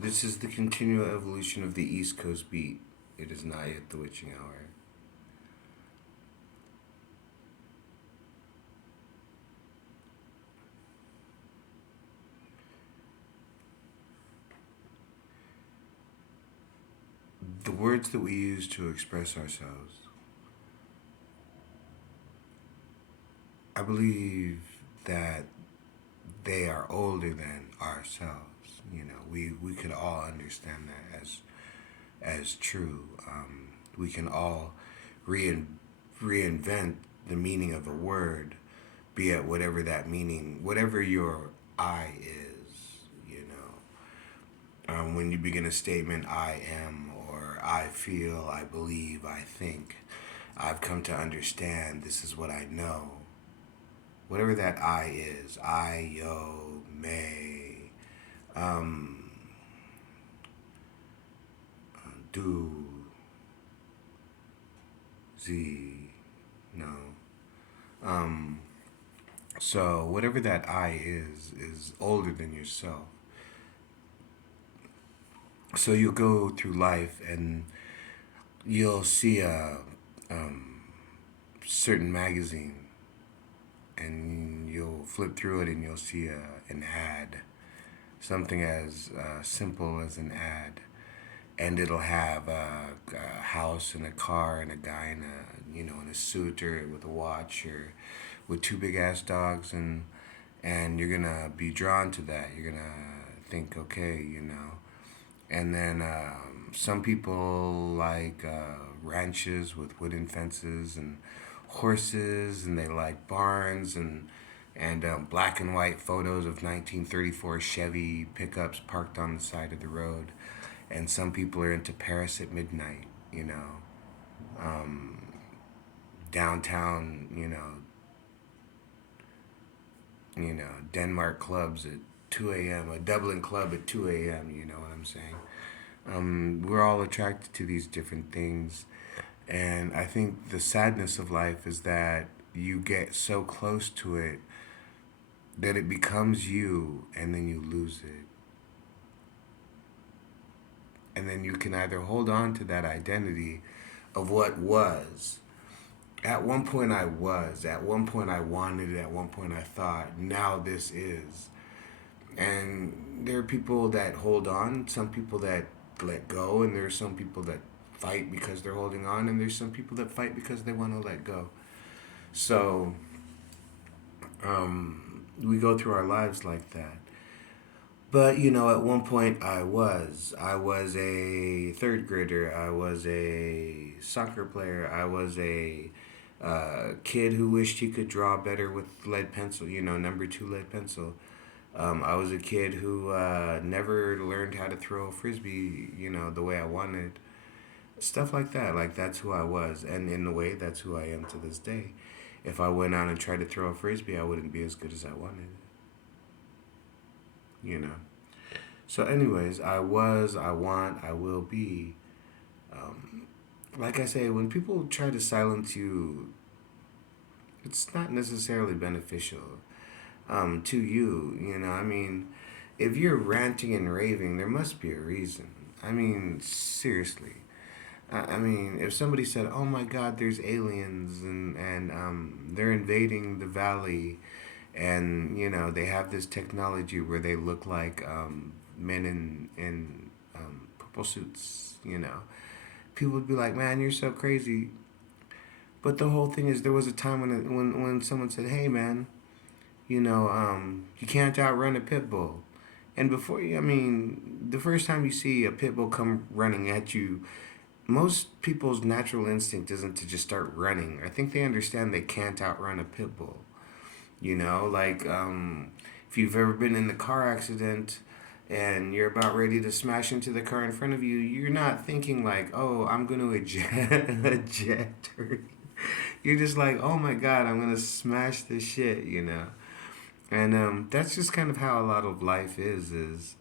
This is the continual evolution of the East Coast beat. It is not yet the witching hour. The words that we use to express ourselves, I believe that they are older than ourselves. You know, we could all understand that as true. We can all reinvent the meaning of a word, be it whatever that meaning, whatever your I is. You know, when you begin a statement, I am, or I feel, I believe, I think, I've come to understand, this is what I know. Whatever that I is, I, yo, may, um, do, z, no. Um, so whatever that I is older than yourself. So you'll go through life and you'll see a certain magazine and you'll flip through it and you'll see an ad, something as simple as an ad, and it'll have a house and a car and a guy in a in a suit or with a watch or with two big ass dogs, and you're gonna be drawn to that. You're gonna think, okay, and then some people like ranches with wooden fences and horses, and they like barns and black and white photos of 1934 Chevy pickups parked on the side of the road. And some people are into Paris at midnight, um, downtown, Denmark clubs at 2 a.m., a Dublin club at 2 a.m., you know what I'm saying? We're all attracted to these different things. And I think the sadness of life is that you get so close to it that it becomes you and then you lose it. And then you can either hold on to that identity of what was. At one point I was, at one point I wanted it, at one point I thought, now this is. And there are people that hold on, some people that let go, and there are some people that fight because they're holding on, and there's some people that fight because they want to let go. So we go through our lives like that. But at one point I was a third grader. I was a soccer player. I was a kid who wished he could draw better with lead pencil. Number two lead pencil. I was a kid who never learned how to throw a frisbee. The way I wanted. Stuff like that. Like that's who I was, and in a way, that's who I am to this day. If I went out and tried to throw a frisbee, I wouldn't be as good as I wanted. You know. So, anyways, I was, I want, I will be. Um, like I say, when people try to silence you, it's not necessarily beneficial to you. I mean, if you're ranting and raving, there must be a reason. I mean, seriously. I mean, if somebody said, "Oh my God, there's aliens and they're invading the valley," and they have this technology where they look like men in purple suits, people would be like, "Man, you're so crazy." But the whole thing is, there was a time when someone said, "Hey, man, you can't outrun a pit bull." And I mean, the first time you see a pit bull come running at you, most people's natural instinct isn't to just start running. I think they understand they can't outrun a pit bull. Like if you've ever been in a car accident and you're about ready to smash into the car in front of you, you're not thinking like, "Oh, I'm going to eject," or you're just like, "Oh my God, I'm going to smash this shit." And that's just kind of how a lot of life is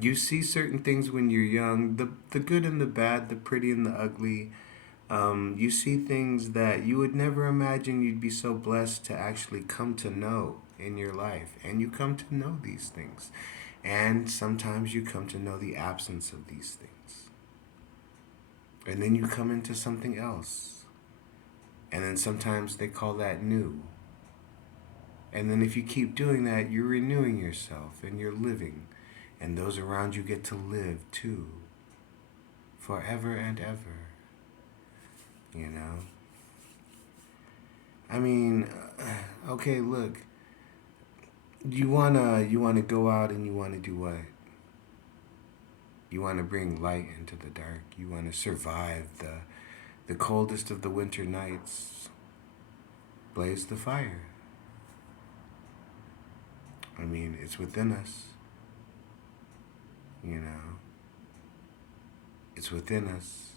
you see certain things when you're young, the good and the bad, the pretty and the ugly. You see things that you would never imagine you'd be so blessed to actually come to know in your life, and you come to know these things. And sometimes you come to know the absence of these things. And then you come into something else. And then sometimes they call that new. And then if you keep doing that, you're renewing yourself and you're living. And those around you get to live too. Forever and ever. You know? I mean, okay, look. You wanna go out and you wanna do what? You wanna bring light into the dark. You wanna survive the coldest of the winter nights. Blaze the fire. I mean, it's within us. You know, it's within us.